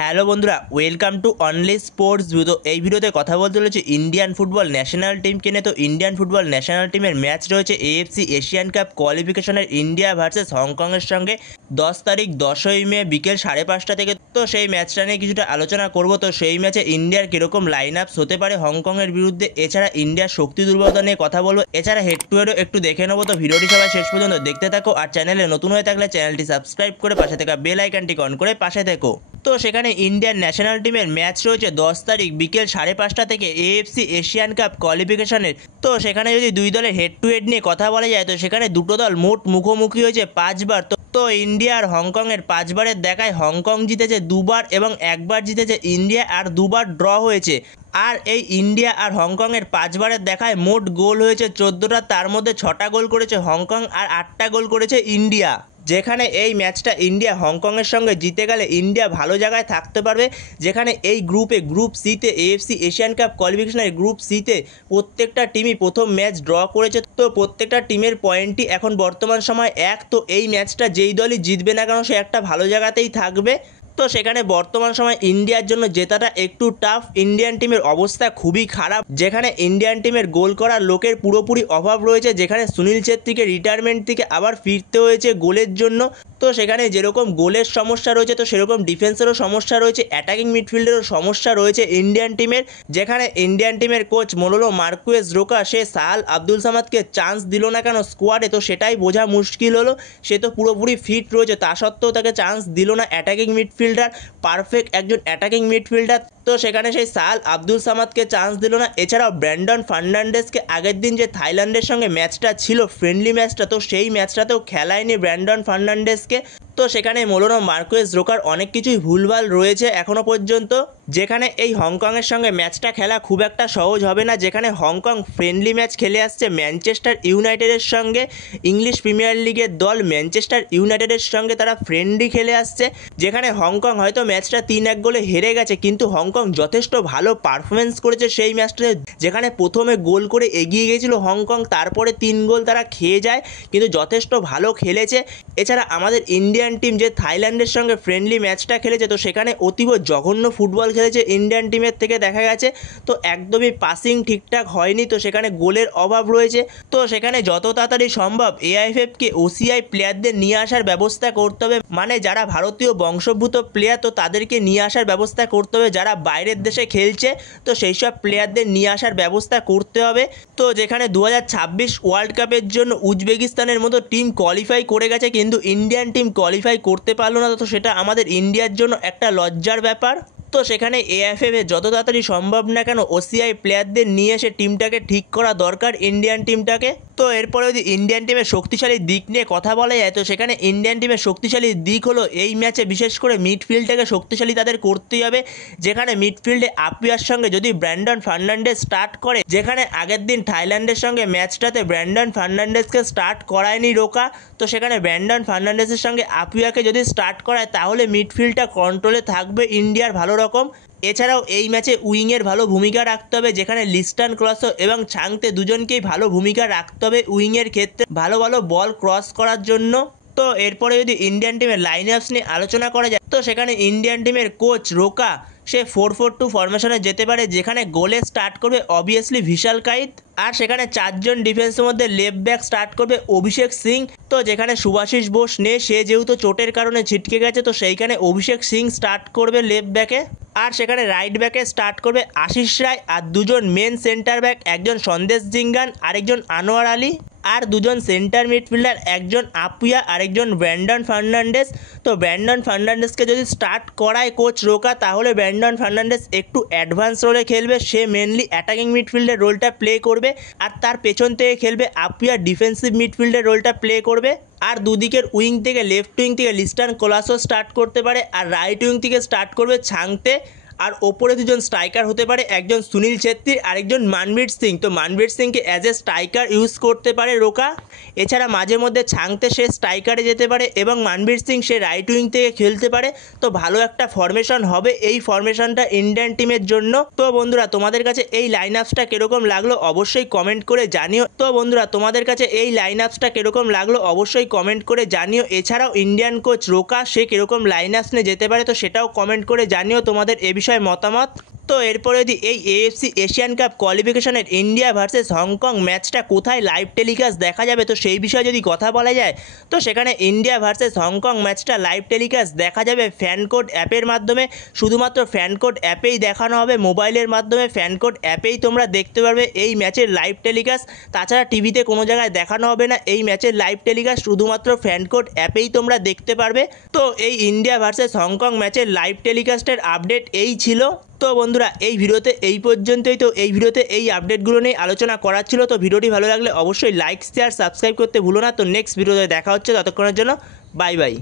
Hello বন্ধুরা, welcome to only sports view. তো এই ভিডিওতে কথা বলতে চলেছে ইন্ডিয়ান ফুটবল ন্যাশনাল টিমকে নিয়ে। তো ইন্ডিয়ান ফুটবল ন্যাশনাল টিমের ম্যাচ রয়েছে এএফসি এশিয়ান কাপ কোয়ালিফিকেশনের ইন্ডিয়া ভার্সেস হংকংয়ের সঙ্গে 10 তারিখ 10ই মে বিকেল 5:30 থেকে। তো সেই ম্যাচটা নিয়ে কিছুটা আলোচনা করব। তো সেই ম্যাচে ইন্ডিয়ার কীরকম লাইন আপস হতে পারে হংকংয়ের বিরুদ্ধে, এছাড়া ইন্ডিয়ার শক্তি দুর্বলতা নিয়ে কথা বলবো, এছাড়া হেড টু হেডও একটু দেখে নেবো। তো ভিডিওটি সবাই শেষ পর্যন্ত দেখতে থাকো, আর চ্যানেলে নতুন হয়ে থাকলে চ্যানেলটি সাবস্ক্রাইব করে পাশে থাকা বেল আইকনটি অন করে পাশে থেকো। তো সেখানে ইন্ডিয়ান ন্যাশনাল টিমের ম্যাচ রয়েছে 10 তারিখ বিকেল 5:30 থেকে এএফসি এশিয়ান কাপ কোয়ালিফিকেশনের। তো সেখানে যদি দুই দলের হেড টু হেড নিয়ে কথা বলা যায়, তো সেখানে দুটো দল মোট মুখোমুখি হয়েছে 5বার। তো ইন্ডিয়া আর হংকংয়ের 5বারের দেখায় হংকং জিতেছে 2বার এবং 1বার জিতেছে ইন্ডিয়া, আর 2বার ড্র হয়েছে। আর এই ইন্ডিয়া আর হংকংয়ের 5বারের দেখায় মোট গোল হয়েছে 14টা, তার মধ্যে 6টা গোল করেছে হংকং আর 8টা গোল করেছে ইন্ডিয়া। যেখানে এই ম্যাচটা ইন্ডিয়া হংকংয়ের সঙ্গে জিতে গেলে ইন্ডিয়া ভালো জায়গায় থাকতে পারবে। যেখানে এই গ্রুপ সিতে এএফসি এশিয়ান কাপ কোয়ালিফিকেশনের গ্রুপ সিতে প্রত্যেকটা টিমই প্রথম ম্যাচ ড্র করেছে। তো প্রত্যেকটা টিমের পয়েন্টই এখন বর্তমান সময় 1। তো এই ম্যাচটা যেই দলই জিতবে না কেন সে একটা ভালো জায়গাতেই থাকবে। তো সেখানে বর্তমান সময় ইন্ডিয়ার জন্য জেতাটা একটু টাফ। ইন্ডিয়ান টিমের অবস্থা খুবই খারাপ, যেখানে ইন্ডিয়ান টিমের গোল করার লোকের পুরোপুরি অভাব রয়েছে। যেখানে সুনীল ছেত্রীকে রিটায়ারমেন্ট থেকে আবার ফিরতে হয়েছে গোলের জন্য। তো সেখানে যেরকম গোলের সমস্যা রয়েছে, তো সেরকম ডিফেন্সেরও সমস্যা রয়েছে, অ্যাটাকিং মিডফিল্ডেরও সমস্যা রয়েছে ইন্ডিয়ান টিমের। যেখানে ইন্ডিয়ান টিমের কোচ মোলোলো মার্কুয়েজ রোকা সে সাহাল আব্দুল সামাদকে চান্স দিল না কেন স্কোয়াডে, তো সেটাই বোঝা মুশকিল হলো। সে তো পুরোপুরি ফিট রয়েছে, তা সত্ত্বেও তাকে চান্স দিল না। অ্যাটাকিং মিডফিল্ডার, পারফেক্ট একজন অ্যাটাকিং মিডফিল্ডার, তো সেখানে সেই সাহাল আব্দুল সামাদকে চান্স দিল না। এছাড়াও ব্র্যান্ডন ফার্নান্ডেসকে আগের দিন যে থাইল্যান্ডের সঙ্গে ম্যাচটা ছিল ফ্রেন্ডলি ম্যাচটা, তো সেই ম্যাচটাতেও খেলায়নি ব্র্যান্ডন ফার্নান্ডেসকে। তো সেখানে মোলোনো মার্কুয়েজ রোকার অনেক কিছুই ভুলভাল রয়েছে এখনও পর্যন্ত। যেখানে এই হংকংয়ের সঙ্গে ম্যাচটা খেলা খুব একটা সহজ হবে না। যেখানে হংকং ফ্রেন্ডলি ম্যাচ খেলে আসছে ম্যানচেস্টার ইউনাইটেডের সঙ্গে, ইংলিশ প্রিমিয়ার লিগের দল ম্যানচেস্টার ইউনাইটেডের সঙ্গে তারা ফ্রেন্ডলি খেলে আসছে। যেখানে হংকং হয়তো ম্যাচটা 3-1 গোলে হেরে গেছে, কিন্তু হংকং যথেষ্ট ভালো পারফরমেন্স করেছে সেই ম্যাচটাতে। যেখানে প্রথমে গোল করে এগিয়ে গিয়েছিল হংকং, তারপরে 3 গোল তারা খেয়ে যায়, কিন্তু যথেষ্ট ভালো খেলেছে। এছাড়া আমাদের ইন্ডিয়ান টিম যে থাইল্যান্ডের সঙ্গে ফ্রেন্ডলি ম্যাচটা খেলেছে, তো সেখানে অতীব জঘন্য ফুটবল খেলেছে ইন্ডিয়ান টিমের থেকে দেখা গেছে। তো একদমই পাসিং ঠিকঠাক হয়নি, তো সেখানে গোলের অভাব রয়েছে। তো সেখানে যত তাড়াতাড়ি সম্ভব এআইএফএফকে ওসিআই প্লেয়ারদের নিয়ে আসার ব্যবস্থা করতে হবে। মানে যারা ভারতীয় বংশোদ্ভূত প্লেয়ার, তো তাদেরকে নিয়ে আসার ব্যবস্থা করতে হবে। যারা বাইরের দেশে খেলছে, তো সেই সব প্লেয়ারদের নিয়ে আসার ব্যবস্থা করতে হবে। তো যেখানে 2026 ওয়ার্ল্ড কাপের জন্য উজবেকিস্তানের মতো টিম কোয়ালিফাই করে গেছে, কিন্তু ইন্ডিয়ান টিম কোয়ালিফাই করতে পারলো না। তো সেটা আমাদের ইন্ডিয়ার জন্য একটা লজ্জার ব্যাপার। তো সেখানে এএফএফ যত তাড়াতাড়ি সম্ভব না কেন ওসিআই প্লেয়ারদের নিয়ে এসে টিমটাকে ঠিক করা দরকার ইন্ডিয়ান টিমটাকে। তো এরপরে যদি ইন্ডিয়ান টিমের শক্তিশালী দিক নিয়ে কথা বলা যায়, তো সেখানে ইন্ডিয়ান টিমের শক্তিশালী দিক হলো এই ম্যাচে বিশেষ করে মিডফিল্ডটাকে শক্তিশালী তাদের করতেই হবে। যেখানে মিডফিল্ডে আপিয়ার সঙ্গে যদি ব্র্যান্ডন ফার্নান্ডেস স্টার্ট করে, যেখানে আগের দিন থাইল্যান্ডের সঙ্গে ম্যাচটাতে ব্র্যান্ডন ফার্নান্ডেসকে স্টার্ট করায়নি রোকা, তো সেখানে ব্র্যান্ডন ফার্নান্ডেসের সঙ্গে আপিয়াকে যদি স্টার্ট করায়, তাহলে মিডফিল্ডটা কন্ট্রোলে থাকবে ইন্ডিয়ার ভালো রকম। এছাড়াও এই ম্যাচে উইংয়ের ভালো ভূমিকা রাখতে হবে, যেখানে লিস্টান ক্লসো এবং চাংতে দুজনকেই ভালো ভূমিকা রাখতে হবে উইংয়ের ক্ষেত্রে, ভালো ভালো বল ক্রস করার জন্য। তো এরপরে যদি ইন্ডিয়ান টিমের লাইন আপস নিয়ে আলোচনা করা যায়, তো সেখানে ইন্ডিয়ান টিমের কোচ রোকা সে 4-4-2 ফরমেশনে যেতে পারে। যেখানে গোলে স্টার্ট করবে অবভিয়াসলি ভিশাল কাইত, আর সেখানে 4 জন ডিফেন্সের মধ্যে লেফট ব্যাক স্টার্ট করবে অভিষেক সিং। তো যেখানে সুভাশিস বোস নেই, সে যেহেতু চোটের কারণে ছিটকে গেছে, তো সেইখানে অভিষেক সিং স্টার্ট করবে লেফট ব্যাকে। আর সেখানে রাইট ব্যাকে স্টার্ট করবে আশিস রায়, আর দুজন মেন সেন্টার ব্যাক, একজন সন্দেশ জিঙ্গান আরেকজন আনোয়ার আলী, আর দুজন সেন্টার মিডফিল্ডার, একজন আপুয়া আরেকজন ব্র্যান্ডন ফার্নান্ডেস। তো ব্র্যান্ডন ফার্নান্ডেসকে যদি স্টার্ট করায় কোচ রোকা, তাহলে ব্র্যান্ডন ফার্নান্ডেস একটু অ্যাডভান্স রোলে খেলবে। সে মেনলি অ্যাটাকিং মিডফিল্ডের রোলটা প্লে করবে, আর তার পেছন থেকে খেলবে আপুয়া ডিফেন্সিভ মিডফিল্ডের রোলটা প্লে করবে। আর দুদিকের উইং থেকে লেফট উইং থেকে লিস্টান কোলাসো স্টার্ট করতে পারে, আর রাইট উইং থেকে স্টার্ট করবে ছাংতে, আর ওপরে দুজন স্ট্রাইকার হতে পারে, একজন সুনীল ছেত্রী আর একজন মানবীর সিং। তো মানবীর সিংকে অ্যাজ এ স্ট্রাইকার ইউজ করতে পারে রোকা। এছাড়া মাঝে মধ্যে ছাংতে সে স্ট্রাইকারে যেতে পারে এবং মানবীর সিং সে রাইট উইং থেকে খেলতে পারে। তো ভালো একটা ফরমেশন হবে এই ফরমেশনটা ইন্ডিয়ান টিমের জন্য। তো বন্ধুরা তোমাদের কাছে এই লাইন আপসটা কীরকম লাগলো অবশ্যই কমেন্ট করে জানিও। তো বন্ধুরা তোমাদের কাছে এই লাইন আপসটা কীরকম লাগলো অবশ্যই কমেন্ট করে জানিও। এছাড়াও ইন্ডিয়ান কোচ রোকা সে কীরকম লাইন আপস নিয়ে যেতে পারে তো সেটাও কমেন্ট করে জানিও তোমাদের এ বিষয়ে মতামত। তো এরপরে যদি এই এএফসি এশিয়ান কাপ কোয়ালিফিকেশনের ইন্ডিয়া ভার্সেস হংকং ম্যাচটা কোথায় লাইভ টেলিকাস্ট দেখা যাবে তো সেই বিষয়ে যদি কথা বলা যায় তো সেখানে ইন্ডিয়া ভার্সেস হংকং ম্যাচটা লাইভ টেলিকাস্ট দেখা যাবে ফ্যানকোড অ্যাপের মাধ্যমে। শুধুমাত্র ফ্যানকোড অ্যাপেই দেখানো হবে, মোবাইলের মাধ্যমে ফ্যানকোড অ্যাপেই তোমরা দেখতে পারবে এই ম্যাচের লাইভ টেলিকাস্ট। তাছাড়া টিভিতে কোনো জায়গায় দেখানো হবে না এই ম্যাচের লাইভ টেলিকাস্ট, শুধুমাত্র ফ্যানকোড অ্যাপেই তোমরা দেখতে পারবে। তো এই ইন্ডিয়া ভার্সেস হংকং ম্যাচের লাইভ টেলিকাস্টের আপডেট এই ছিল। তো বন্ধুরা এই ভিডিওতে এই পর্যন্তই। তো এই ভিডিওতে এই আপডেটগুলো নিয়ে আলোচনা করার ছিল। তো ভিডিওটি ভালো লাগলে অবশ্যই লাইক শেয়ার সাবস্ক্রাইব করতে ভুলো না। তো নেক্সট ভিডিওতে দেখা হচ্ছে, ততক্ষণের জন্য বাই বাই।